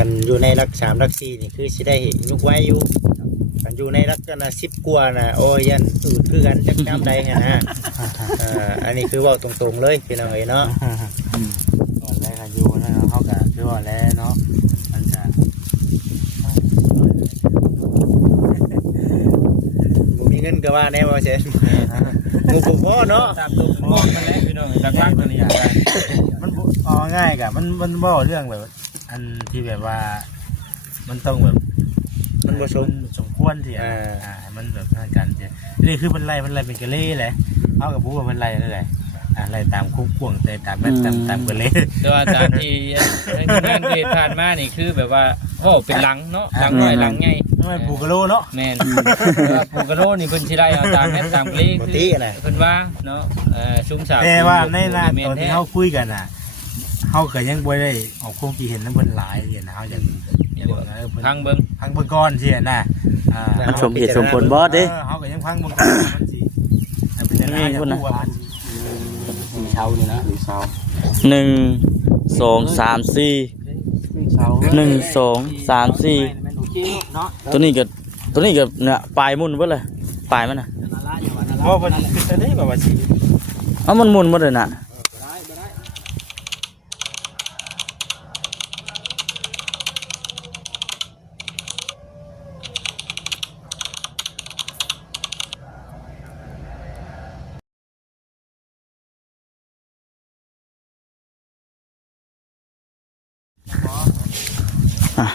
กันอยู่ในรัก3รัก4นี่คือสิได้ยกไว้อยู่กันอยู่ในรักกัน10กว่าน่ะโอ้ยยันอืดคือกันจักน้ำใดหั่นนะอันนี้คือเว้าตรงๆเลยพี่น้องเอ้ยเนาะก่อนแรกกันอยู่นะเฮาก็คือว่าแล้วเนาะมันจะบ่มีเงินก็ว่าแน่ว่าเช่นหมู่พ่อเนาะตามตัวมองกันแล้วพี่น้องหลักๆตัวนี้มันเอาง่ายกับมันบ่เรื่องแบบอันที่แบบว่ามันต้องแบบมันบ่สมควรสิมันแบบทางกันสินี่คือมันไล่เป็นกะเล่แหละเฮากับผู้ว่ามันไล่นั่นแหละไล่ตามคุ้งแต่ตามแม่ตามกะเล่แต่ว่าตามที่งานที่ผ่านมานี่คือแบบว่าโอ้เป็นหลังเนาะหลังน้อยหลังใหญ่ไม่ปูกะโลเนาะแม่นปูกะโลนี่เพิ่นสิไล่เอาตามแม่ตามกะเล่คือเพิ่นว่าเนาะชุมสาวแต่ว่าในตอนที่เฮาคุยกันน่ะเฮาก็ยังบ่ได้ออกความคิดเห็นนำเพิ่นหลายเห็นนะเฮาอย่างพังเบิ่งก่อนสิน่ะมันสมเหตุสมผลบ่เด้เฮาก็ยังพังเบิ่งก่อนมันสิเป็นยังไงพุ่นน่ะเช้านี่นะเช้า1 2 3 4 1 2 3 4ตัวนี้ก็เนี่ยปลายมุนเบิดเลยปลายมันน่ะบ่เพิ่นคือได้บ่ว่าสิมันมุนหมดเลยน่ะ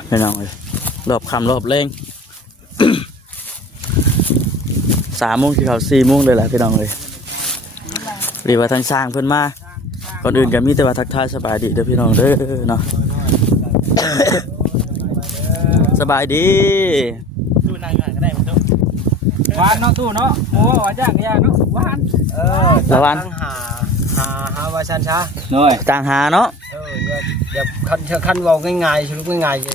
พี่น้องเลยรอบค่ำรอบเร่ง3 โมงที่เขา4 โมงเลยแหละพี่น้องเลยเรียกว่าทางสร้างเพิ่นมาก่อนอื่นก็มีแต่ว่าทักทายสบายดีเด้อพี่น้องเด้อเนาะสบายดีตู้นางก็ได้มันตู้หวานเนาะตู้เนาะหมูว่าย่างเนาะหวานละวันหาว่าซั่นซะน้อยต่างหาเนาะอย่าคันเว้าง่ายๆสรุปง่ายๆ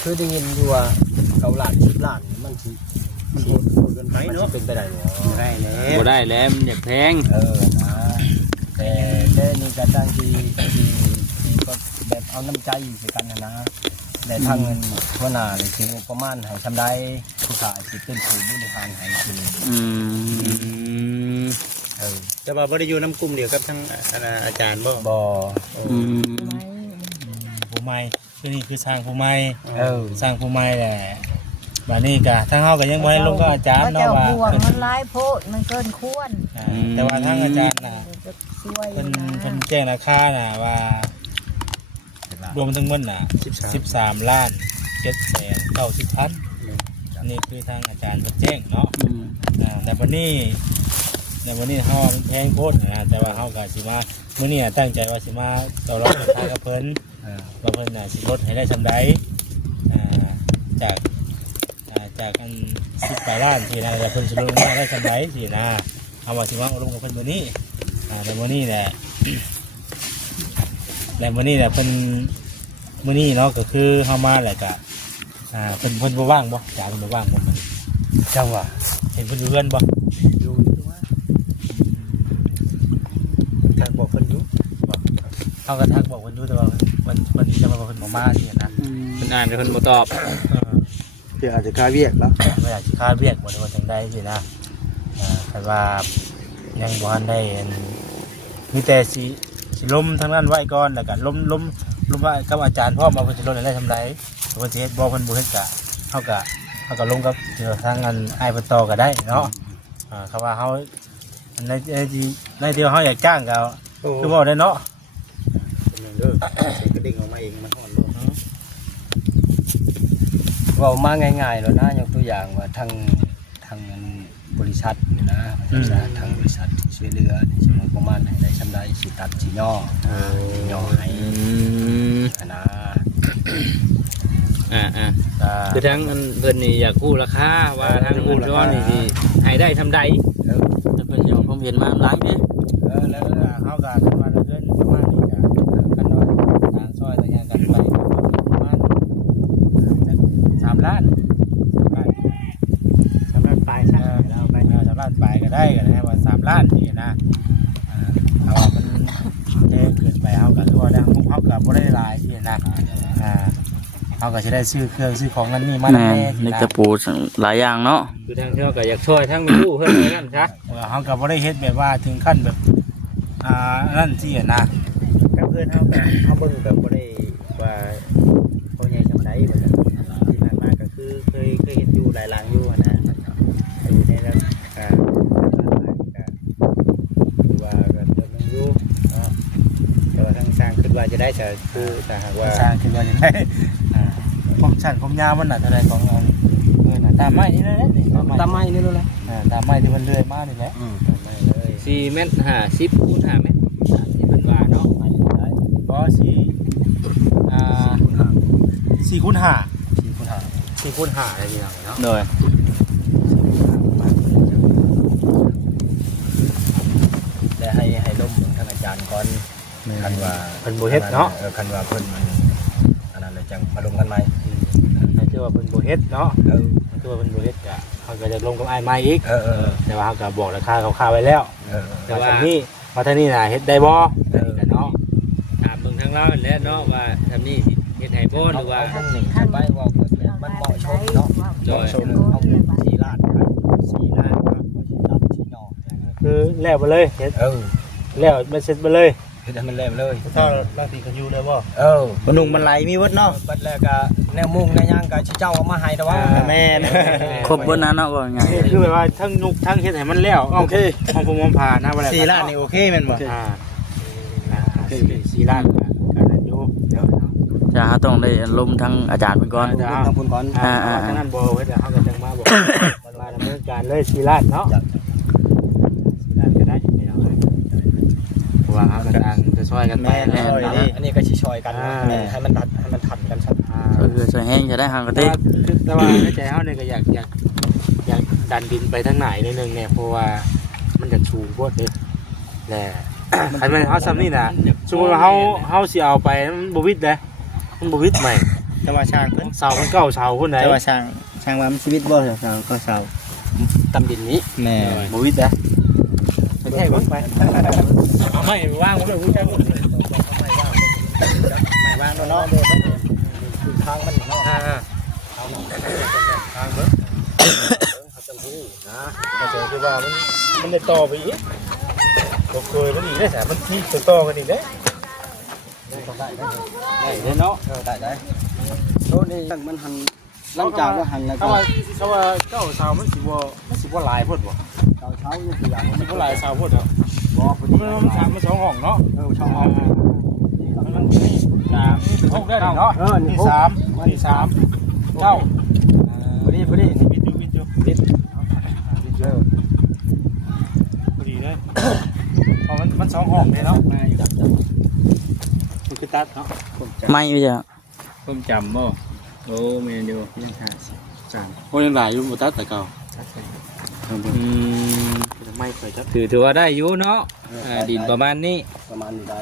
คือได้ยินอยู่ว่า9ล้าน10ล้านมันสิเกินไปเนาะเป็นไปได้บ่ได้แล้วบ่ได้แล้วมันอยากแพงนะแต่นี่ก็ตั้งที่ก็แบบเอาน้ำใจใส่กันนะแต่ทางเงินหัวหน้านี่สิประมาณให้ทำได้ผู้ขายสิเป็นผู้บริหารให้คือจะว่าบ่ได้อยู่น้ำกลุ่มเดียวกับทั้งอาจารย์บ่ผู้ใหม่คือนี่คือสร้างผู้ใหม่สร้างผู้ใหม่แหละบัดนี้ก็ทางเฮาก็ยังบ่ให้ลงกับอาจารย์เนาะว่ามันหลายโพดมันเกินควรแต่ว่าทางอาจารย์น่ะเพิ่นแจ้งราคาน่ะว่ารวมทั้งหมดน่ะ13 ล้าน 790,000นี่คือทางอาจารย์เพิ่นแจ้งเนาะแต่วันนี้เฮาแพงโพดนะแต่ว่าเฮาก็สิมามื้อนี้ตั้งใจว่าสิมาต่อรองราคากับเพิ่นว่าเพิ่นน่ะสิลดให้ได้ซำใดจากอัน10 ล้านสินะแต่เพิ่นสิลดให้ได้ซำใดสินะเอาว่าสิมาอบรมกับเพิ่นมื้อนี้แต่มื้อนี้แหละเพิ่นมื้อนี้เนาะก็คือเฮามาแหละก็เพิ่นบ่ว่างบ่จ้าเพิ่นบ่ว่างบ่มันจังว่าเห็นเพิ่นอยู่เฮือนบ่อยู่ทักบอกเพิ่นอยู่เฮาก็ทักบอกเพิ่นอยู่แต่ว่าวันนี้จะมาเพิ่นบ่มาสินะเพิ่นอ่านเพิ่นบ่ตอบเดี๋ยวอาจจะคาเวียกแล้วไม่อยากสิคาเวียกบ่ได้ว่าจังได๋สินะแต่ว่ายังบ่ทันได้มีแต่สิล้มทางนั้นไว้ก่อนแล้วก็ล้มว่ากับอาจารย์พร้อมมาเพิ่นสิลดได้ทำไรเพิ่นสิเฮ็ดบ่เพิ่นบ่เฮ็ดก็เฮาก็ลงกับทางงานอ้ายเพิ่นต่อก็ได้เนาะเขาว่าเฮาในเดียวเฮาอยากจ้างก็คือบ่ได้เนาะเด้อเสียงกระดิ่งออกมาเองมันฮ้อนบ่เว้ามาง่ายๆแล้วนะยกตัวอย่างว่าทางบริษัทนี่นะทางบริษัทที่ช่วยเหลือสิมาประมาณให้ได้ซำใดสิตัดสิย่อให้นะคือทั้งเพิ่นนี่อยากกู้ราคาว่าทางอื่นก็นี่สิให้ได้ทำใดแต่เพิ่นยอมผมเห็นมาหลายเด้แล้วเฮาก็ว่าเงินประมาณนี้ก็กันว่าทางซอยทางกันไปประมาณ3 ล้านปลายซะเราไป3 ล้านปลายก็ได้กันนะว่า3 ล้านนี่นะเอาว่ามันเกินไปเฮาก็คือว่าแล้วเฮาก็บ่ได้หลายที่นะ เขาก็จะได้ซื้อเครื่องซื้อของนั่นนี่มา แม่ แน่ นี่กระปูหลายอย่างเนาะ คือทางเที่ยวก็อยากช่วยทั้งมีลูกเพิ่นนั่นซะ เขาก็บ่ได้เฮ็ดแบบว่าถึงขั้นแบบนั่นสินะ กับเพื่อนเขาเบิ่งแบบบ่ได้ว่าเขาใหญ่จำได้บ่จ้ะที่ผ่านมาก็คือเคยเห็นอยู่หลายหลังอยู่นะอยู่ในนั้นคือว่าแบบเดินอยู่เนาะแต่ว่าทางสร้างคิดว่าจะได้จะคือถ้าหากว่า สร้างขึ้นมาอย่างไรผมชั้นผมยาวมันน่ะเท่าไรของเราตามไม้นี่แหละนี่ ตามไม้นี่รู้แล้ว ตามไม้ที่มันเลื่อยมานี่แหละ ตามไม้เลย 4เมตร50คูณ5เมตรที่เพิ่นว่าเนาะ ก็4 คูณ 5 4 คูณ 5อะไรนี่เนาะ โดย แต่ให้ล้มเหมือนทางอาจารย์ก่อนคันว่า เพิ่นบ่เฮ็ดเนาะ คันว่าเพิ่นมันอันนั้นเลยจังมาลงกันใหม่ ให้ถือว่าเพิ่นบ่เฮ็ดเนาะถือว่าเพิ่นบ่เฮ็ดก็เขาก็จะลงกับอ้ายใหม่อีกแต่ว่าเขาก็บอกราคาคร่าวๆไว้แล้วแต่ว่านี่ว่าท่านี่น่ะเฮ็ดได้บ่เนาะ ถามเบิ่งทางเราแหละเนาะว่าทำนี่สิเฮ็ดให้บ่หรือว่า ไปว่ามันเหมาะสมเนาะ โดย สมเอา4 ล้านไป4 ล้านก็สิตัดสิเนาะ คือแล้วไปเลยเฮ็ด แล้วมันเสร็จไปเลย เฮ็ดให้มันแล้วเลย ถ้าบางทีก็อยู่ได้บ่ มันนุ่งมันไหลมีวัดเนาะบัดแล้วก็แนวมุงแนวย่างก็สิเจ้าเอามาให้แต่ว่าแม่น ครบเบิดนะเนาะว่าไง นี่คือแบบว่าทั้งนุกทั้งเฮ็ดให้มันแล้วโอเคของผมผ่านนะบ่ได้ 4 ล้านนี่โอเคแม่นบ่ โอเค4 ล้านก็นั่นอยู่เดี๋ยว จะหาต้องได้ลมทั้งอาจารย์เพิ่นก่อน ทางพุ่นก่อน ฉะนั้นบ่เฮ็ดให้เฮาก็จังมาบอกมาดำเนินการเลย4 ล้านเนาะ4 ล้านก็ได้พี่น้องเพราะว่าเฮาก็ต่างจะช่วยกันไปนะ อันนี้ก็สิช่วยกันให้มันทันกันชัด ก็คือใส่แห้งจะได้ห่างกันติ แต่ว่าในใจเขาเนี่ยก็อยากดันดินไปทางไหนนิดนึงเนี่ยเพราะว่ามันจะชูโคตรเลยแหละใครมันเขาซ้ำนี่นะสมมติว่าเขาสิเอาไปมันบวิดเลยมันบวิดใหม่ แต่ว่าช่างเพิ่น เสามันเก่าเสาคนไหน แต่ว่าช่างว่ามันชีวิตบ่เสาก็เสาตำดินนี้แม่ บวิดเลยไปแค่คนไปไม่ว่างผมเลยพูดแค่คน ไม่ว่างเนาะทางมันเนาะทางเบิ่งเขาจังฮู้นะ แต่คือว่ามันได้ต่อไปอีกก็เคยมันอีกได้แต่มันที่ต่อกันอีกได้ ได้เนาะได้โตนี่มันหันหลังจากว่าหันแล้วก็ เขาว่าเจ้าเสามันสิบ่หลายพดบ่ เช้าอยู่ตัวอย่าง มันก็หลายสาวพูดเหรอ บ่พอดี มันสามมันสองห้องเนาะ ช่องห้อง มันสามห้องได้เนาะนี่สามนี่สามเก้า พอดีวิทยุพอดีเลยเพราะมันสองห้องเลยเนาะมันคือตัดเนาะ ไม่ไปจ้ะ ผมจำบ่โอ้แม่นอยู่ ยัง53 โอ้ยังหลายอยู่บ่ตัดแต่เก่า ไม่เคยจัด ถือว่าได้อยู่เนาะดินประมาณนี้ ประมาณนี้ได้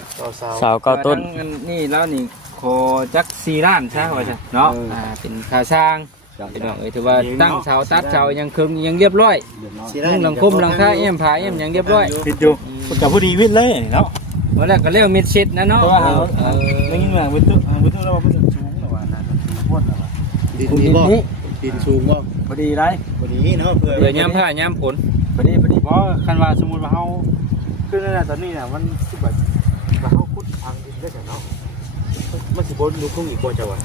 เสาเก้าต้น ทั้งนี่แล้วนี่ขอจัก4 ล้านใช่ว่าจ้ะเนาะเป็นค่าสร้างพี่น้องถือว่าตั้งเสาตัดเสายังคึงยังเรียบร้อยมุงหลังคมหลังคาผายังเรียบร้อย ปิดอยู่กับผู้ดีวิทย์เลยเนาะ วันแรกก็เรียกมิดชิดนะเนาะ ไม่ยิ่งเหมือนวิทย์แล้วว่ามันสูงหรอวะนะพ้นหรอวะ ดินบ่ดินสูงบ่พอดีได้พอดีเนาะเพื่อ เพื่อยามผ้ายามฝน พอดีเพราะคันว่าสมมุติว่าเฮาขึ้นนั่นน่ะตอนนี้น่ะมันสิแบบว่าเฮาขุดทางดินได้แต่เนาะมันสิบ่รู้คงอีกบ่จ้ะวะ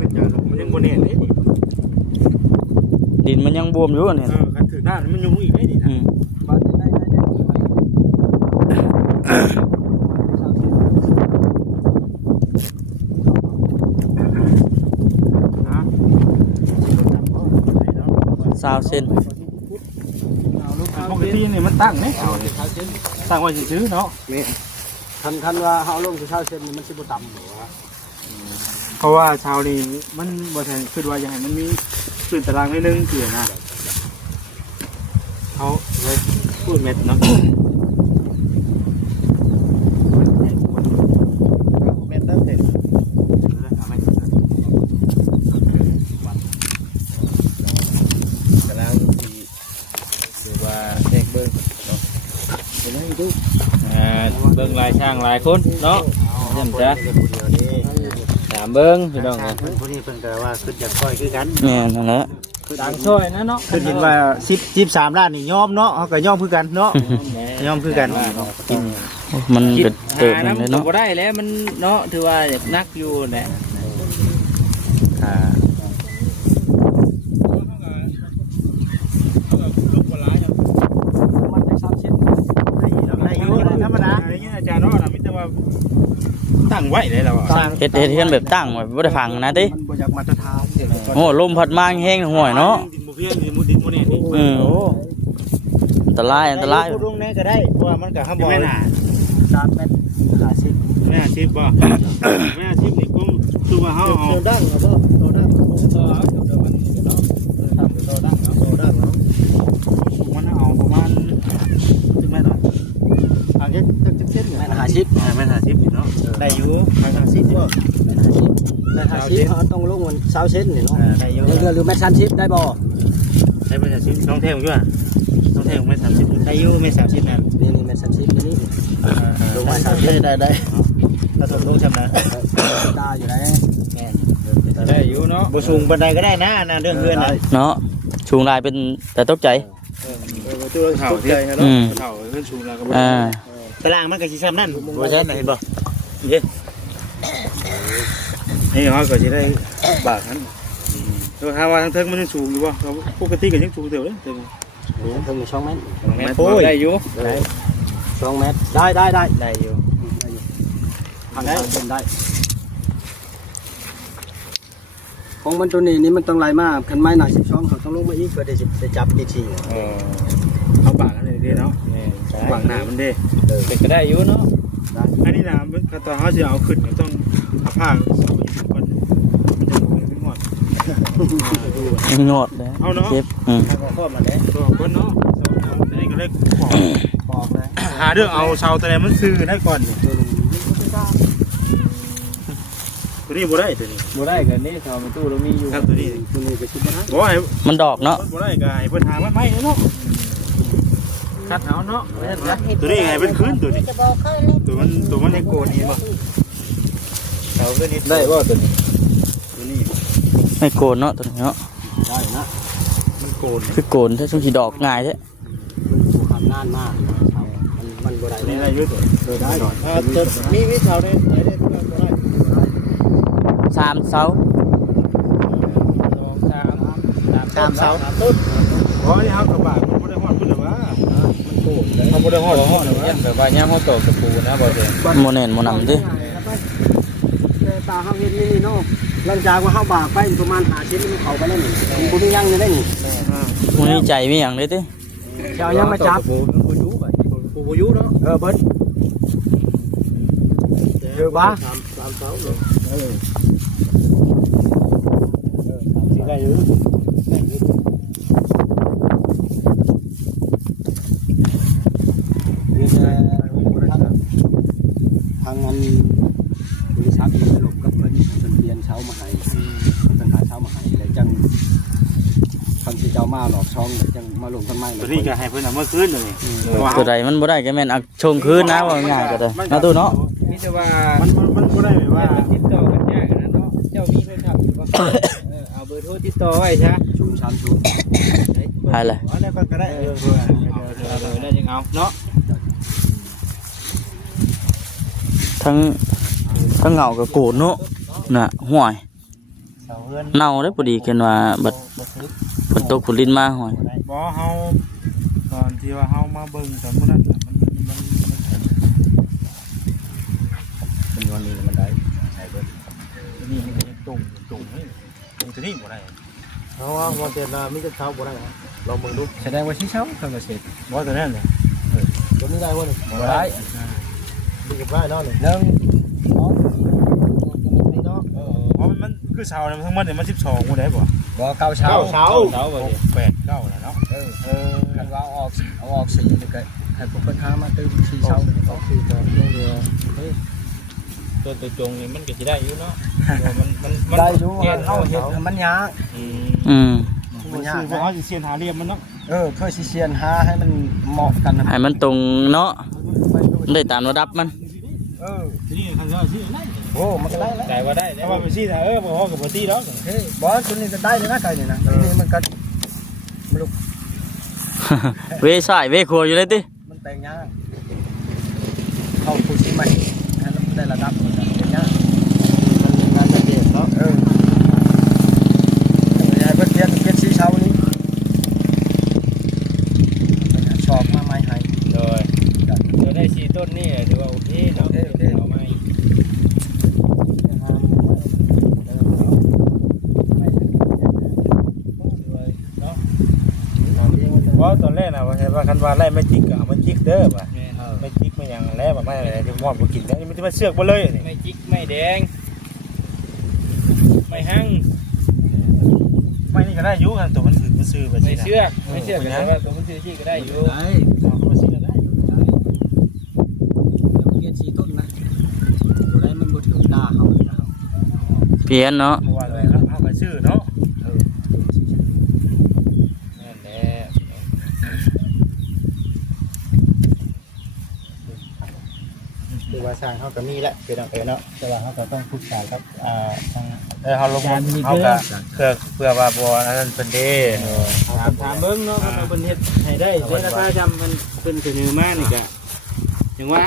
มันยังบ่แน่เด้นี่ ดินมันยังบวมอยู่เนี่ย คันถือหน้ามันยุ่งอีกเด้นี่นะ20 เซน ปกตินี่มันตั้งเด้ตั้งไว้ซื่อๆเนาะ คันว่าเฮาลงสิเส้นนี่มันสิบ่ต่ำหรอวะ เพราะว่าชาวนี้มันบ่แทนคิดว่าอย่างไรมันมีพื้นตารางให้นึงเกี่ยนะเขาเลยพูดเม็ดเนาะ เม็ดเด้อเด้กำลังสิคือว่าเด็กเบิ่งเนาะไปเลยดู เบิ่งหลายช่างหลายคนเนาะ เ ใช่ไหมจ๊ะถามเบิ้งพี่น้องเอ้ย ผู้นี้เพิ่นก็ว่าขึ้นจากก้อยคือกัน แม่นนั่นแหละ ต่างช่วยนะเนาะ ขึ้นเห็นว่า13ล้านนี่ยอมเนาะเฮาก็ยอมคือกันเนาะยอมคือกันกิน มัน คิด ก็เติบ หา หนึงเลย น้ำก็ เนาะ บ่ได้แล้วมันเนาะถือว่านักอยู่แหละ อ่าได้อยู่ธรรมดาอาจารย์เนาะมีแต่ว่าตั้งไว้เลยเราสร้าง เฮ็ดเฮือนแบบตั้งไว้บ่ได้พังนะติ มันบ่อยากมาตรฐาน โอ้ลมพัดมาแห้งห่วยเนาะ ดินบ่เพียงดินบ่ดินบ่เนี่ยนี่ โอ้อันตรายอันตราย พูดตรงนี้ก็ได้เพราะว่ามันก็ห้ามบ่ไม่น่า 3 เมตร50 ไม่น่าชิบบ่ไม่น่าชิบนี่คงคือว่าเฮาเอา ดังแล้วก็โตดังโตเอาเดี๋ยวมันเนาะทำโตดังเนาะโตดังเนาะ มันเอาประมาณถึงแม่นอ่ะ อันนี้จักเส้นแม่น50 แม่น50นี่เนาะได้อยู่50บ่ แม่น50แม่น50เขาต้องลงมัน20เส้นนี่เนาะ ได้อยู่ เรือหรือแม่น30ได้บ่ ได้แม่น50น้องเท่งอยู่อ่ะน้องเท่งแม่น30ได้อยู่แม่น30นั่น นี่แม่น30นี่ลงมา30ได้ ถ้าสมลงจำนะ ตาอยู่ไหนแม่ ได้อยู่เนาะ บ่สูงปานใดก็ได้นะเรื่องเพื่อนน่ะ เนาะชูงลายเป็นแต่ตกใจ ตัวเฒ่าที่ อืม เฒ่าเพิ่นสูงแล้วก็บ่ อ่า ตารางมันก็สิซ้ำนั่นบ่ใช่ไหนบ่เด้นี่เฮาก็สิได้บากนั้นแล้วถ้าว่าทางเทิงมันยังสูงอยู่บ่ปกติก็ยังสูงเท่าเด้อ ถึง2 เมตร แม่นบ่ได้อยู่ 2 เมตรได้ได้อยู่ทางได้เป็นได้ของมันตัวนี้นี่มันต้องไหลมากคันไม้หนัก12เขาต้องลงมาอีกเพื่อได้จับอีกที เอาบากอันนี้เนาะบากหน้ามันเด้ เป็นก็ได้อยู่เนาะ อันนี้นะขั้นตอนเขาจะเอาขึ้นต้องเอาผ้าเสาอยู่ก่อนมันจะไม่หมด ยังงอดเลย เอาเนาะ เจ็บอืม ก็ครอบมาแล้ว ตัวก่อนเนาะอันนี้ก็เล็กขอบ ปอกเลย หาเรื่องเอาเสาแต่มันซื้อได้ก่อนนี่ ตัวนึง ตัวนี้บ่ได้ตัวนี้ บ่ได้กันนี่ชาวประตูเรามีอยู่ ครับตัวนี้ ตัวนี้ก็ชุบนะ บ่ให้ มันดอกเนาะ บ่ได้ก็ให้เพิ่นหามันไม่เนาะ คัดเอาเนาะไม่ใช่จ้ะ ตัวนี้ให้เพิ่นคืนตัวนี้ จะบอกเขาเลย ตัวมันให้โกนนี่บ่เสาตัวนี้ ได้บ่ตัวนี้ ตัวนี้ ไม่โกนเนาะตัวนี้เนาะ ได้นะ มันโกน คือโกนถ้าช่วงที่ดอกง่ายแท้ มันถูกทำนานมากมันบ่ได้ ตัวนี้ แล้ ได้ ว อยู่ตัว ได้ มีเสาได้ได้ได้ 3 เสา ตามเสา ต้นอ๋อนี่เฮากับบากบ่ได้ฮอดพุ่นล่ะว่ามันโกนเขาบ่ได้ฮอด ฮอดแบบว่าย่ามเฮาตอกตะปูนะบ่เด้ โมเน่นโมนำดิ ตาเฮาเฮ็ดนี่เนาะหลังจากว่าเฮาบากไปประมาณ5ชิ้นมันเข้าไปแล้วนี่มันบ่มียังเลยได้นี่ มันมีใจมีอย่างเลยติ จะเอายังมาจับ ปูบ่อยู่เนาะ เบิ้ลเยอะบ้า 3เสาเนาะสิได้อยู่ นี่จะทางงานบริษัทมีลบกับเพิ่นเปลี่ยนเช้ามาให้สังขารเช้ามาให้แล้วจังคันสิเจ้ามาหลอกช่องจังมาลงต้นไม้ ตัวนี้ก็ให้เพิ่นเอามาคืนตัวนี้ ตัวใดมันบ่ได้ก็แม่นอักชงคืนนะว่าง่ายก็ได้นะตู้เนาะ มีแต่ว่า มันบ่ได้แบบว่า ติดต่อกันยากนะเนาะเจ้ามีโทรศัพท์อยู่บ่เอาเบอร์โทรติดต่อไว้ซะ ชูชันชู หายเลย อันนี้ก็ได้ เอาเลยได้จังเอาเนาะ ทั้งเหงากับโกนเนาะน่ะห่วย เสาเฮือน เน่าได้พอดีกันว่าบัดฝนตกฝนลิ้นมาห่วย บ่เฮาตอนที่ว่าเฮามาเบิ่งตอนมื้อนั้นมัน เป็นวันนี้มันได้ใช่เบิ้ล นี่มันยังตุ่มนี่ตัวนี้บ่ได้ เพราะว่าวันเสาร์มีจะเช้าบ่ได้ลองเบิ่งดูแสดงว่าชี้เช้าทำเกษตร บ่ตัวนั้นเลย ตัวนี้ได้บ่นี่บ่ได้ดีกับได้เนาะนี่1 2 นี่เนาะ เพราะมันคือเสาเนี่ยทั้งหมดเนี่ยมัน12บ่ได้บ่ บ่เก้าเช้า เสาบ่ดิ 8 9แล้วเนาะ คันว่าเอาออกสีนี่ก็ให้พวกเพิ่นหามาตื่นสีเช้านี่ก็คือจะเรือเฮ้ย ตัวจงนี่มันก็สิได้อยู่เนาะมัน ได้อยู่ เฮ็ด เฮาเฮ็ดให้มันยาก อืม มันยาก คือเฮาสิเสียนหาเหลี่ยมมันเนาะ เพื่อสิเซียนหาให้มันเหมาะกันนะ ให้มันตรงเนาะได้ตามระดับมัน ทีนี้คันว่าสิได้ โอ้มันก็ได้แล้ว ไก่ว่าได้ แต่ว่าไปสินะบ่ฮอกับบ่ตีดอก เฮ้ยบอสตัวนี้ก็ได้เลยนะไก่นี่นะนี่มันก็มันลุก เวสายเวครัวอยู่เลยติ มันแต่งยากเข้าฟูชิใหม่แล้วได้ระดับมันแต่งยากมันงานจะเด็ดเนาะยายเพื่อนสีเช้านี้ชอบมาไม้ให้ โดยเราได้4ต้นนี่ถือว่าโอเคเนาะเอามาว่าตอนแรกน่ะว่าคันว่าไล่ไม่จิกก็เอามาจิกเด้อป่ะไม่จิกไม่หยังแล้วบ่ไม่อะไรที่มอดบ่กินแล้วนี่มันสิมาเสือกบ่เลยนี่ ไม่จิกไม่แดงไม่หั่ง ไม่นี่ก็ได้อยู่กันตัวมันถือมันซื้อไป ไม่ สินะ เชือกก็ได้ว่าตัวมันซื้อที่ก็ได้อยู่ ได้ เอามาซื้อก็ได้ เรียนสีต้นนะตัวได้มันบ่ถึงตาเขาเลยนะ เปลี่ยนเนาะ เพราะว่าเลยเอาไปซื้อเนาะ นั่นแหละ คือว่าสร้างเขาก็มีแหละเป็นเอาไปเนาะแต่ว่าเขาก็ต้องปรึกษากับทางเขาลงมาเขาก็เพื่อว่าบ่อันนั้นเพิ่นเด้ ถามเบิ่งเนาะว่าเพิ่นเฮ็ดให้ได้ในราคาจำมันเพิ่นเสนอมานี่ก็อย่างว่า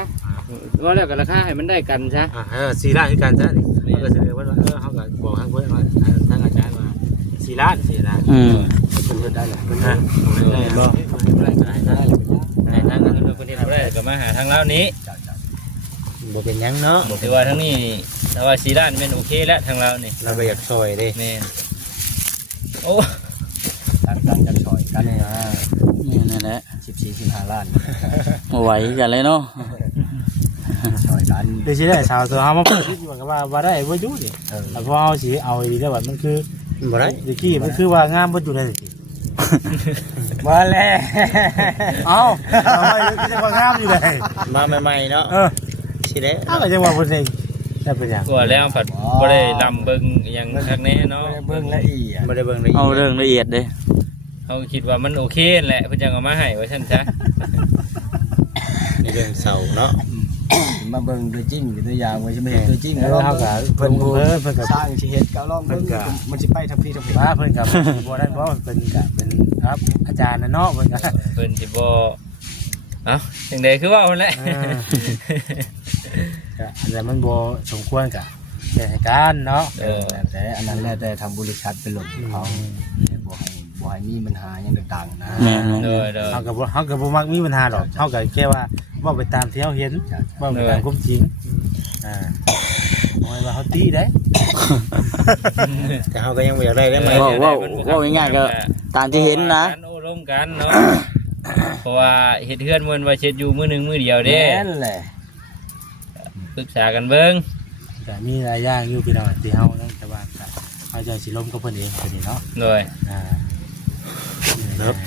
แล้วก็ราคาให้มันได้กันซะ 4ล้านคือกันซะนี่เขาก็เสนอว่าเขาก็บอกทางเพิ่นว่าทางอาจารย์ว่า4ล้าน4ล้าน อืม เพิ่นได้แหละ ได้บ่ได้ก็ได้ ให้ทางนั้นเพิ่นเฮ็ดบ่ได้ก็มาหาทางเรานี้ บ่เป็นหยังเนาะ ถือว่าทางนี้แต่ว่า4ล้านแม่นโอเคแล้วทางเรานี่ เราก็อยากซอยเด้ แม่นโอ้ ต่างกันจากซอยกันนะ นี่นั่นแหละ 14-15ล้าน บ่ไหวกันเลยเนาะ ซอยกัน คือสิได้ชาวตัวเฮามาเปิดที่ว่าก็ว่าได้บ่อยู่ดิเพราะเอาสิเอาดีแล้วว่ามันคือบ่ได้ตะกี้มันคือว่างามบ่อยู่ได้สิ มาแล้ว เอ้าทำไมจะว่างามอยู่ได้ มาใหม่ๆเนาะสิได้ เอ้าก็จะว่าบ่ได้จะเป็นหยัง กว่าแล้วผัดบ่ได้ลำเบิ่งอหยังคักแน่เนาะ เบิ่งละเอียด บ่ได้เบิ่งละเอีย เอา ด เรื่องละเอียดเด้ เขาคิดว่ามันโอเคแหละเพิ่นจังเอามาให้ว่าซั่นซะ ในเรื่องเสาเนาะ มาเบิ่งตัวจริงเป็นตัวอย่างว่าสิไม่เห็นตัวจริง เฮาก็เพิ่นก็ สร้างสิเฮ็ดก็ลองเบิ่งมันสิไปทางพี่ทางพี่ ว่าเพิ่นก็บ่ได้เพราะเพิ่นก็เป็นครับอาจารย์น่ะเนาะเพิ่นก็ เพิ่นสิบ่เอ้าจังได๋คือว่าหั่นแหละ ก็อันนั้นมันบ่สมควรก็แก้การเนาะ แต่อันนั้นแล้วแต่ทางบริษัทเป็นหลบเขาบ่ให้มีปัญหาหยังต่างๆนะ แม่น เด้อ เฮาก็บ่มักมีปัญหาดอกเฮาก็แค่ว่าเว้าไปตามที่เฮาเห็นเว้าไปตามความจริงบ่ให้ว่าเฮาตีได้ แต่เฮาก็ยังบ่อยากได้ได้ไหม ว่าง่ายๆก็ตามที่เห็นนะ โอ้ร่วมกันเนาะเพราะว่าเฮ็ดเฮือนมันว่าเฮ็ดอยู่มื้อหนึงมื้อเดียวเด้ นั่นแหละ ปรึกษากันเบิ่ง ก็มีหลายอย่างอยู่พี่น้องที่เฮานั่นแต่ว่าเฮาจะสิล้มกับเพิ่นเองตัวนี้เนาะ โดย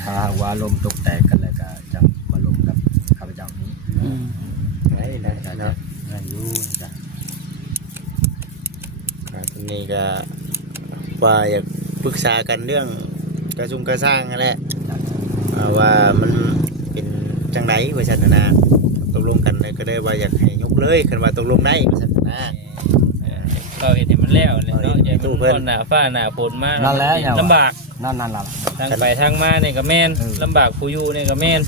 ถ้าว่าลมตกแตกกันแล้วก็จะมาลมกับข้าพเจ้านี้ ได้เนาะนั่นอยู่จ้ะ ทีนี้ก็ว่าอยากปรึกษากันเรื่องกระชุมกระสร้างนั่นแหละว่ามันเป็นจังไดว่าซั่นนะตกลงกันก็ได้ว่าอยากให้ยกเลยคันว่าตกลงได้ว่าซั่นนะ ก็เฮ็ดให้มันแล้วแหละเนาะอย่ามันคนหน้าฟ้าหน้าฝนมาลำบาก นั่นล่ะ ทางไปทางมานี่ก็แม่นลำบากผู้อยู่นี่ก็แม่น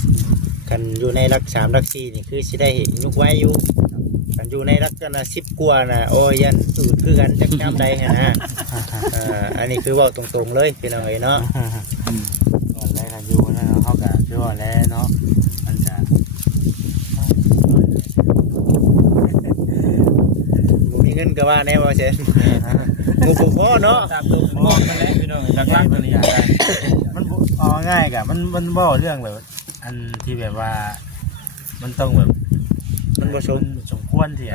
คันอยู่ในรัก3รัก4นี่คือสิได้ยกไว้อยู่คันอยู่ในรักกัน10กว่าน่ะโอ้ยยันสูตรคือกันจักยามใดหั่นนะอันนี้คือเว้าตรงๆเลยพี่น้องเอ้ยเนาะ ก่อนแรกกันอยู่นั่นเฮาก็คือว่าแล้วเนาะมันจะ บ่มีเงินก็ว่าแน่ว่าเช่นงูบ่พอเนาะ ตามตัวมองกันแล้วพี่น้องหลักๆตัวนี้ได้ มันเอาง่ายกะมันบ่เรื่องแบบอันที่แบบว่ามันต้องแบบ มันบ่สม ควรที่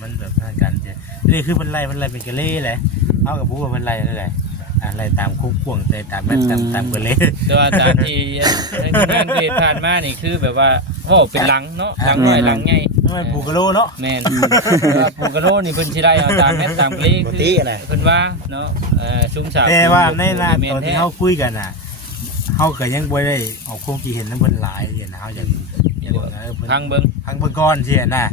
มันแบบนั่นกันที่นี่คือมันไล่เป็นกะเล่แหละเอากับผู้ว่ามันไล่นั่นแหละไล่ตามคุ้งข่วงแต่ตามแม่ตามกะเล่ แต่ว่าตามที่งานเวทผ่านมานี่คือแบบว่าโอ้เป็นหลังเนาะหลังน้อยหลังใหญ่ มันผูกกะโลเนาะ แม่นปูกระโดนี่เพิ่นสิได้เอาตามแม่นตามกลี บ่ คือ ตีอะไร เพิ่นว่าเนาะซุ้มฉาก แต่ว่าในร้านตอนที่เฮาคุยกันน่ะเฮาก็ยังบ่ได้ออกความคิดเห็นนำเพิ่นหลายเห็นเฮาอย่าง ทางเบิ่ง ทางเบิ่งก่อนสิน่ะ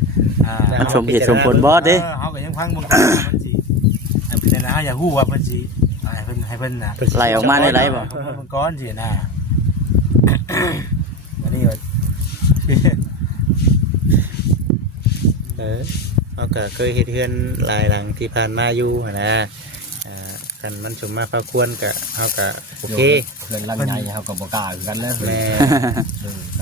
มันสมเหตุสมผลบ่เด้ เฮาก็ยังพังเบิ่งก่อนว่ามันสิเป็นนะอย่าฮู้ว่าเพิ่นสิให้เพิ่นน่ะ ไหลออกมาได้ไรบ่ เบิ่งก่อนสินะวันนี้ว่า เขาก็เคยเฮ็ดเฮือนหลายหลังที่ผ่านมาอยู่หั้นนะกันมันสมมาพาควรก็เขาก็โอเค เพื่อนรังใหญ่เขาก็บ่กล้าคือกันแล้ว แม่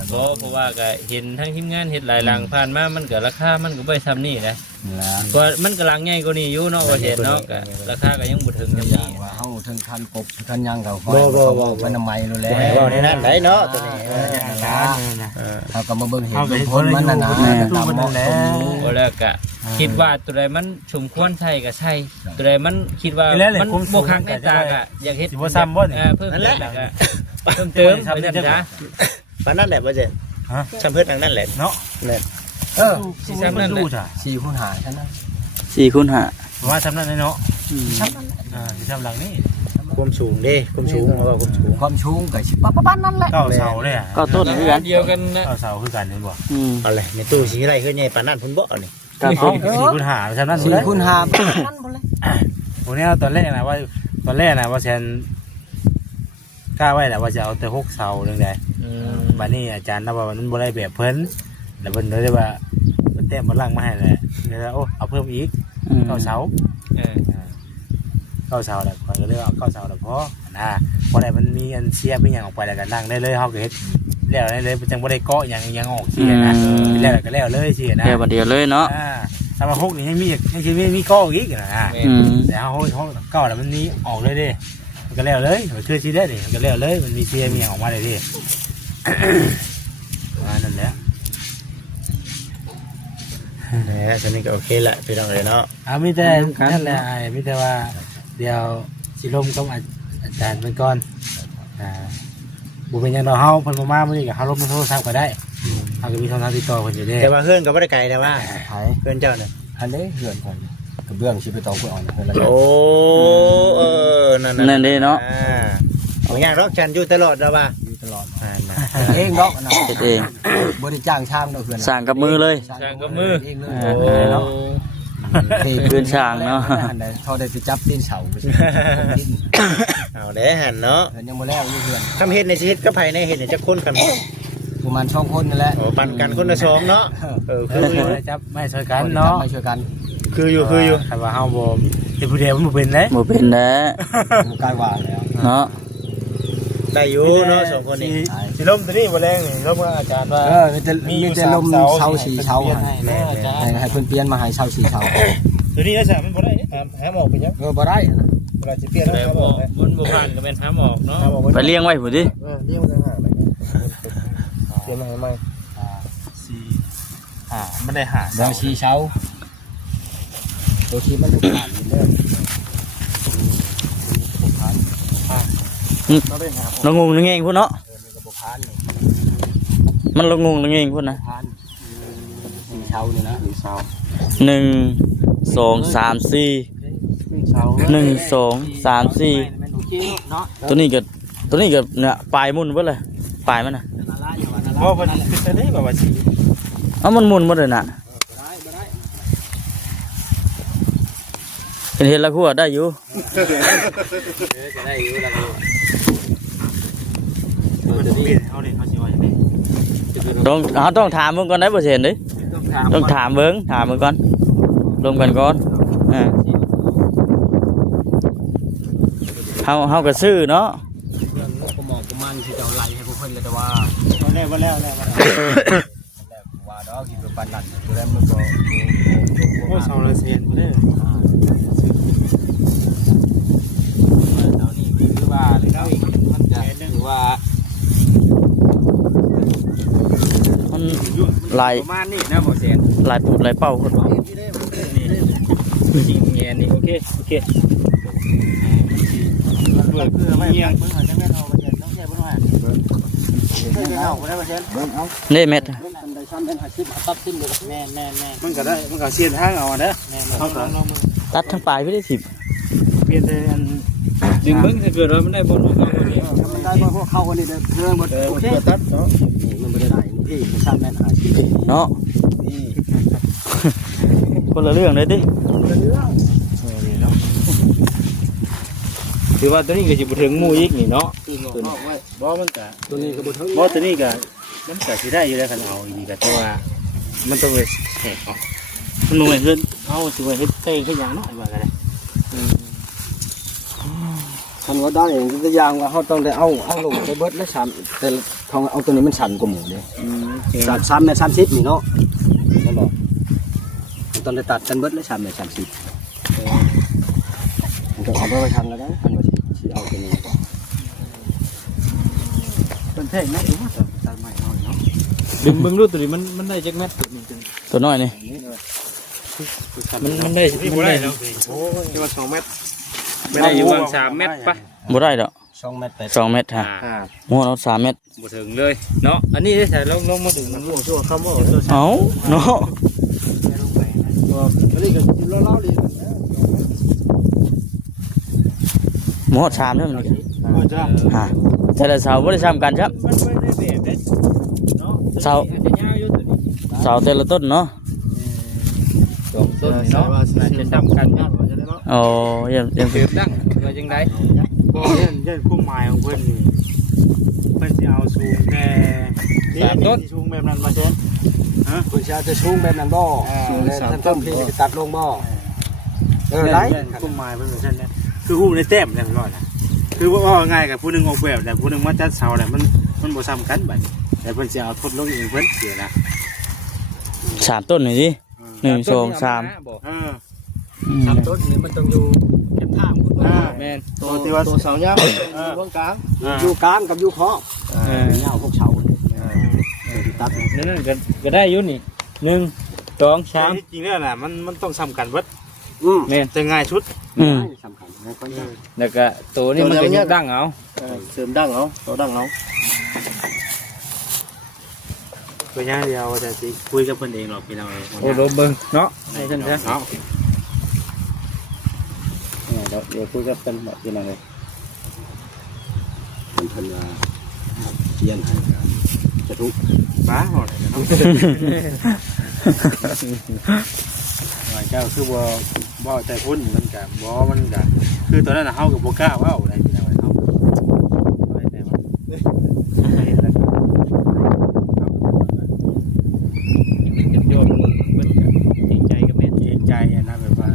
เพราะว่าก็เห็นทั้งทีมงานเห็นหลายหลังผ่านมามันก็ราคามันก็บ่ซ้ำนี่นะ แล้ว ก็มันก็หลังใหญ่กว่านี้อยู่เนาะว่าเห็นเนาะก็ราคาก็ยังบ่ถึง อ จัง ย่า นี้ งว่าเฮาถึงคันกบคันยังเขา บ่ ไปนำไม้นู่นแหละ บ่ให้เว้าในนั้นได้เนาะตัวนี้ เขาก็มาเบิ่งเห็น เขาก็ ผลมันน่ะนะ ตู้มันนั่นแหละ บ่แล้วก็คิดว่าตัวใดมันสมควรใช้ก็ใช้ตัวใดมันคิดว่ามันบ่คักในตาก็อยากเฮ็ดเพิ่มเติมไปนั่นจ้ะ ปานนั้นแหละบ่เจน ฮะ ซ้ำเพิ่นทางนั้นแหละ เนาะ เออ สิซ้ำนั่นแหละ 4คูณ5ซั่นนะ 4คูณ5 ว่าซ้ำนั้นเนาะสิซ้ำหลังนี้ ความสูงเด้ความสูงเพราะว่าความสูง ความสูงก็สิประมาณนั้นแหละ เก้าเสาเลยอ่ะ ก็ต้นคือกัน เดียวกันนะ เก้าเสาคือกันเห็นบ่ อืม เอาเลยในตู้สิได้คือใหญ่ปานนั้นพุ่นบ่นี่ ก็ต้น 4คูณ5ซ้ำนั้นเลย 4คูณ5ประมาณนั้นบ่เลย วันนี้ตอนแรกนะว่าแซนกล้าไว้แหละว่าจะเอาแต่6เสาเรื่องใดบัดนี้อาจารย์ว่ามันบ่ได้แบบเพิ่นแล้วเพิ่นเลยว่าเพิ่นแต้มบ่ลังมาให้แหละแล้วโอ้เอาเพิ่มอีกเก้าเสาเก้าเสาแล้วข่อยก็เลยเอาเก้าเสาแล้วพอนะพอได้มันมีอันเสียเป็นหยังออกไปแล้วก็นั่งได้เลยเฮาก็เฮ็ดแล้วได้เลยจังบ่ได้เกาะหยังออกเสียนะแล้วก็แล้วเลยสินะ แค่บัดเดียวเลยเนาะ ถ้ามา6นี่ยังมียังสิมีเกาะอีกนะ อืม แต่เฮาเกาะแล้วมันนี้ออกเลยเด้มันก็แล้วเลยมันคือสิได้ดิมันก็แล้วเลยมันมีเสียมีหยังออกมาเลยดินั่นแหละ นะฉะนั้นก็โอเคละพี่น้องเลยเนาะ มีแต่นั่นแหละมีแต่ว่าเดี๋ยวสิลมกับอาจารย์เป็นก่อนบุเป็นยังเราเฮาเพิ่นมามื้อนี้ก็เฮาลบโทรศัพท์ก็ได้เฮาก็มีโทรศัพท์ติดต่อเพิ่นอยู่เด้ แต่ว่าเฮือนก็บ่ได้ไกลแต่ว่า ไผ เฮือนเจ้าน่ะ อันนี้เฮือนคนกระเบื้องสิไปตองเพิ่นเอาเฮือนละ โอ้นั่น นั่นเด้เนาะ บ่ยากหรอกฉันอยู่ตลอดแล้วว่า อยู่ตลอด น่ะ เองดอกนะ เฮ็ดเอง บ่ได้จ้างช่างดอกเฮือน สร้างกับมือเลย เองเลย โอ้ เนาะ พื้นช่างเนาะ อันใดเขาได้ไปจับตีนเสาไปสิดิน เอาเด้หันเนาะ เฮือนยังบ่แล้วอยู่เฮือน ทำเฮ็ดในชีวิตกับไผในเฮ็ดในจักคนกัน ประมาณ2คนนั่นแหละ โอ้ปันกันคนละสองเนาะคืออยู่ จับไม่ช่วยกันเนาะ มาช่วยกัน คืออยู่ แต่ว่าเฮาบ่เฮ็ดผู้เดียวมันบ่เป็นเด้ บ่เป็นแล้ บ่กล้าว่าแล้ว เนาะ ได้อยู่เนาะสองคนนี้ สิลมตัวนี้บ่แรงนี่ลมอาจารย์ว่า มีแต่ลมเสา4เสาให้เพิ่นเปลี่ยนมาให้เสา4เสา ตัวนี้แล้วจ้ะมันบ่ได้หาหมอกไปยัง บ่ได้ เราจะเปลี่ยน แต่ แล้ว บ่มันบ่ผ่านก็เป็นหาหมอกเนาะ ไปเลี้ยงไว้พุ่นดิ เรียกมันหาเปลี่ยนมาให้ใหม่ มันได้หา เดี๋ยว4เสาตัวที่มันผ่านเด้อ เรางงนึงเองพุ่นเนาะ ก็บ่ผ่าน มันเรางงนึงเองพุ่นนะ ผ่าน4เสานี่นะ4เสา 1 2 3 4 1 2 3 4ตัวนี้ก็เนี่ยปลายมุนเบิดเลยปลายมันน่ะ เพราะมันคือจะได้แบบว่าสิ เอ้ามันมุนหมดเลยน่ะเห็นแล้วคู่ได้อยู่ เปลี่ยนเอาดิเขาสิว่าอย่างนี้ ต้องถามมึงก่อนได้เปอร์เซ็นต์ดิต้องถามเบิ่งก่อนรวมกันก่อนเฮาก็ซื้อเนาะ เรื่องงบประมาณที่จะไล่ให้พวกเพิ่นเลยแต่ว่า แล้วว่าดอกที่เป็นปานนั้นตัวนั้นมันก็ โอ้เสาละเซียนเด้อ เรานี่คือว่าเลยเนาะมันจะถือว่า มันลาย ประมาณนี้นะบ่แสน ลายปูดลายเป้าคน จริงเงี้ยนี่โอเคเบื่อคือไม่ยังเบิ่งหาจังแม่นเอาบ่เห็นต้องแก้บ่ได้เบิ่งเอาบ่ได้บ่เห็นเบิ่งเอา เน่เม็ด เป็นได้ซ้ำเป็น50ตัดสิ้นเลยแม่ มันก็ได้มันก็เสียนทางเอาเด้อเอาก็ ตัดทั้งปลายไม่ได้สิบ เปลี่ยนแต่อัน ดึงเบิ่งถ้าเกิดว่ามันได้บ่รู้ตัวนี้ มันได้บ่พวกเข้าคนนี้เด้อเรื่องบ่โอเค ตัดเนาะ มันบ่ได้พี่มันซ้ำแม่น50 เนาะ นี่ คนละเรื่องเลยดิ คือว่าตัวนี้ก็สิบ่ถึงหมู่อีกนี่เนาะ บ่มันก็ ตัวนี้ก็บ่ถึง บ่ตัวนี้ก็มันก็สิได้อยู่แล้วคันเอาอีกก็แต่ว่ามันต้องไปแหกออกมันบ่แม่นเฮ็ดเอาสิว่าเฮ็ดเต้เฮ็ดหยังเนาะว่าก็ได้ คันว่าได้อย่างตัวอย่างว่าเฮาต้องได้เอาลงไปเบิดแล้ว3แต่ของเอาตัวนี้มันสั่นกว่าหมู่เด้ตัด3เมตร30นี่เนาะแม่นบ่มันต้องได้ตัดกันเบิดแล้ว3เมตร30มันก็เอาไปทำแล้วนะคันว่าสิเอาตัวนี้ เป็นแท่งนะอยู่ว่าตัดใหม่เอาเนาะ ดึงเบิ่งดูตัวนี้มันได้จักแมตรตัวนี้ ตัวน้อยนี่ มันได้มันได้ โอ้ยที่ว่า2เมตร ได้อยู่วาง3เมตรปะ บ่ได้ดอก 2เมตร 2 เมตรฮะ อ่า หมอเรา3 เมตร บ่ถึงเลยเนาะอันนี้ได้ใส่ลงมาถึง มันรู้ชั่วคำว่าตัว เอาเนาะ อันนี้ก็สิเล่าๆดิ หมอ3เด้อมันนี่ จ้า ฮะแต่ละเสาบ่ได้ซ้ำกันครับ มันไม่ได้แบบเด้เนาะ เสา อาจจะยาวอยู่ตัวนี้ เสาแต่ละต้นเนาะ สองต้นนี่เนาะน่าจะซ้ำกันเนาะ อ๋อเยี่ยมเยี่ยม เกือบดังว่าจังได๋ บ่เย็นคุ้มหมายของเพิ่นนี่เพิ่นสิเอาสูงแค่นี่สูงแบบนั้นมาเช่ คุณจะชูงแบบนั้นบ่ท่านต้นพี่จะตัดลงบ่ไร คุ้มหมายเพิ่นว่าเช่นนี้คือฮู้ในแต้มแล้วร้อยนะคือว่าง่ายกับผู้นึงออกแบบแต่ผู้นึงมาจัดเสาแต่มันบ่ซ้ำกันบัดแต่เพิ่นสิเอาทดลงเองเพิ่นเสียนะ 3 ต้นนี่ดิ1 2 3 เออ 3ต้นนี่มันต้องอยู่แค่ท่าม แม่น ตัวที่ว่า ตัวเสาเนี่ยตรงกลางอยู่กลางกับอยู่ขอบเงาพวกเสาตัด นั่นก็ได้อยู่นี่1 2 3 จริงๆแล้วน่ะมันต้องซ้ำกันเบิด แม่น จะง่ายชุด สำคัญ แล้วก็ตัวนี้มันก็ยังดังเอา เสริมดังเอาตัวดังเอา ตัวอย่างเดียวแต่สิคุยกับเพิ่นเองหรอกพี่น้อง โอ้โดเบิ่งเนาะให้ซั่นซะ เนาะ เดี๋ยวคุยกับเป็นแบบยังไงเลยเป็นพันยาเทียนให้จะทุก บ้าหอดเนาะเจ้าคือบ่แต่พุ่นมันก็บ่มันก็คือตอนนั้นเฮาก็บ่กล้าเว้าได้พี่น้องเฮาแต่ว่าเห็นแล้ว โยนมันก็จริงใจกับแม่น เกรงใจนะแบบว่า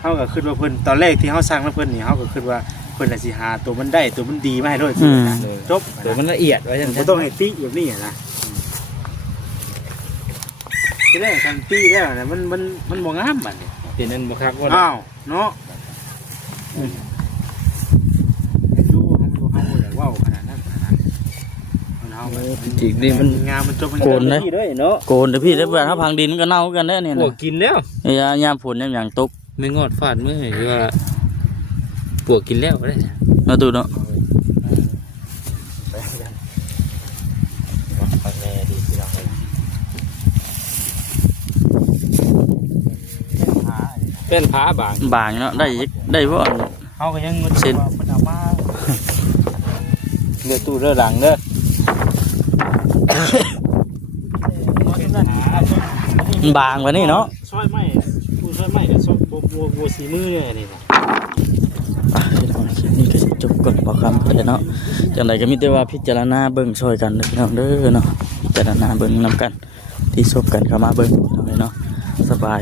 เฮาก็คิดว่าเพิ่นตอนแรกที่เฮาสร้างแล้วเพิ่นนี่เฮาก็คิดว่าเพิ่นน่ะสิหาตัวมันได้ตัวมันดีมาให้ด้วยจบ ตัวมันละเอียดว่าซั่น บ่ต้องให้ติแบบนี้นะที่แรกทำตีแล้วนะมันบ่งามบัดนี้ เป็นนั่นบ่คักว่า อ้าวเนาะดูมันบ่เฮาบ่ได้เว้าขนาดนั้นมันเฮามัน จริงนี่มัน งามมันจบมัน โกนเลย ที่เด้เนาะ โกนเดี๋ยวพี่ได้เวลาเขาพังดินมันก็เน่ากันได้เนี่ย พวกกินแล้ว ยามฝนยามหยังตก ไม่งอดฟาดมือหรือว่าปวกกินแล้วได้ มาดูเนาะ เป็นผาบาง บางเนาะได้บ่ เฮาก็ยังเงินเพิ่นเอามา เรือตู้เรือหลังเด้อ บางกว่านี้เนาะ ซอยไม้ผู้ซอยไม้ก็ซอยบ่สีมือเนี่ยนี่นะ นี่ก็จบก่อนบอกคำเลยเนาะจังไดก็มีแต่ว่าพิจารณาเบิ่งช่วยกันพี่น้องเด้อเนาะพิจารณาเบิ่งนำกันที่ซบกันเข้ามาเบิ่งพี่น้องเนาะสบาย